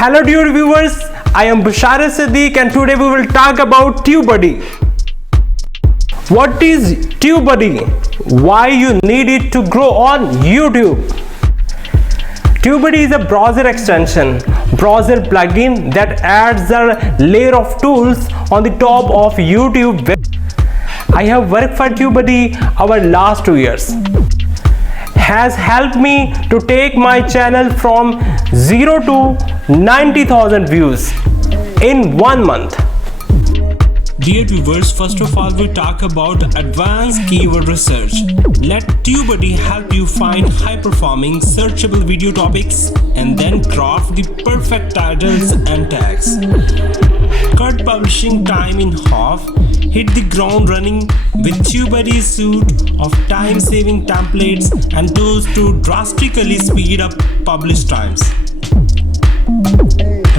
Hello dear viewers, I am Bashara Siddiq and today we will talk about TubeBuddy. What is TubeBuddy? Why you need it to grow on YouTube? TubeBuddy is a browser extension, browser plugin that adds a layer of tools on the top of YouTube. I have worked for TubeBuddy over last 2 years. Has helped me to take my channel from 0 to 90,000 views in 1 month. Dear viewers, first of all we talk about advanced keyword research. Let TubeBuddy help you find high-performing searchable video topics and then craft the perfect titles and tags. Cut publishing time in half. Hit the ground running with TubeBuddy's suite of time-saving templates and tools to drastically speed up publish times.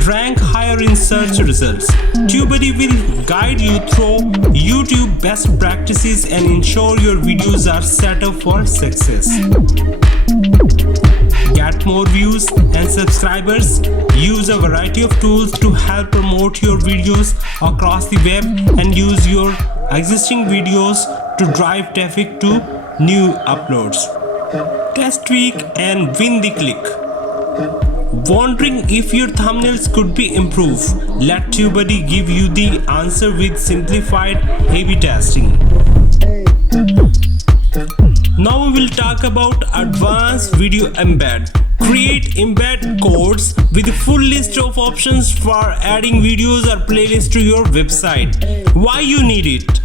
Rank higher in search results. TubeBuddy will guide you through YouTube best practices and ensure your videos are set up for success. Get more views and subscribers. Use a variety of tools to help promote your videos across the web and use your existing videos to drive traffic to new uploads. Test tweak and win the click. Wondering if your thumbnails could be improved? Let TubeBuddy give you the answer with simplified A/B testing. Now we will talk about advanced video embed. Create embed codes with a full list of options for adding videos or playlists to your website. Why you need it?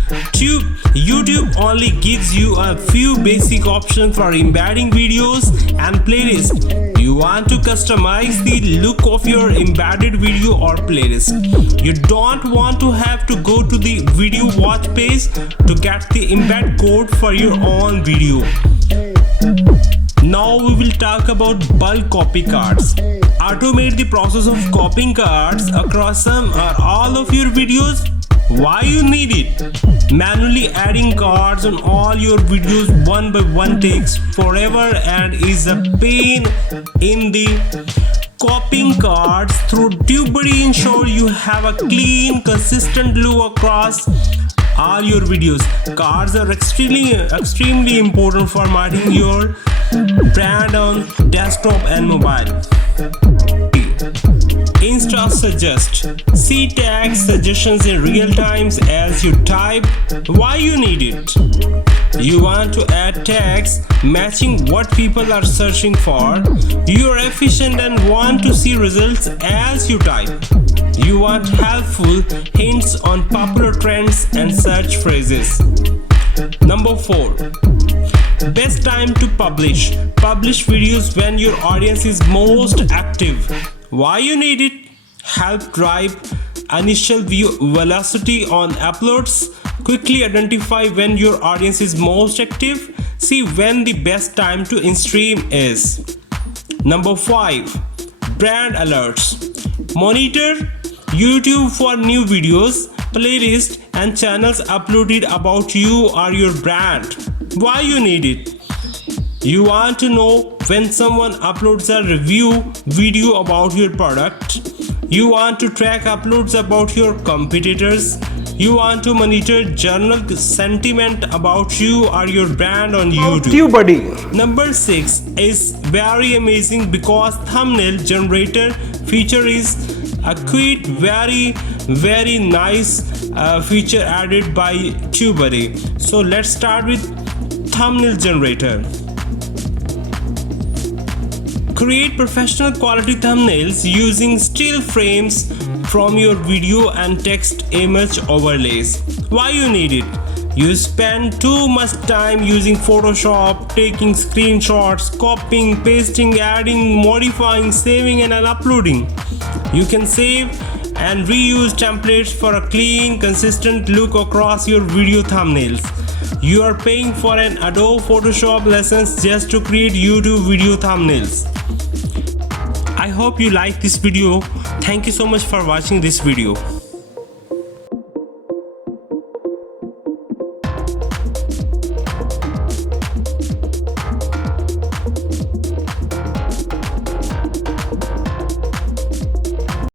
YouTube only gives you a few basic options for embedding videos and playlists. You want to customize the look of your embedded video or playlist. You don't want to have to go to the video watch page to get the embed code for your own video. Now we will talk about bulk copy cards. Automate the process of copying cards across some or all of your videos. Why you need it? Manually adding cards on all your videos one by one takes forever and is a pain in the copying cards. Through TubeBuddy ensure you have a clean, consistent look across all your videos. Cards are extremely important for marketing your brand on desktop and mobile. Insta suggest. See tag suggestions in real time as you type. Why you need it? You want to add tags matching what people are searching for. You are efficient and want to see results as you type. You want helpful hints on popular trends and search phrases. Number 4. Best time to publish. Publish videos when your audience is most active. Why you need it? Help drive initial view velocity on uploads. Quickly identify when your audience is most active. See when the best time to in-stream is. Number 5. Brand alerts. Monitor YouTube for new videos, playlists and channels uploaded about you or your brand. Why you need it? You want to know when someone uploads a review video about your product. You want to track uploads about your competitors. You want to monitor general sentiment about you or your brand on YouTube. TubeBuddy. Number 6 is very amazing because thumbnail generator feature is a quick, very nice feature added by TubeBuddy. So let's start with thumbnail generator. Create professional quality thumbnails using still frames from your video and text image overlays. Why you need it? You spend too much time using Photoshop, taking screenshots, copying, pasting, adding, modifying, saving and uploading. You can save and reuse templates for a clean, consistent look across your video thumbnails. You are paying for an Adobe Photoshop lessons just to create YouTube video thumbnails. I hope you like this video. Thank you so much for watching this video.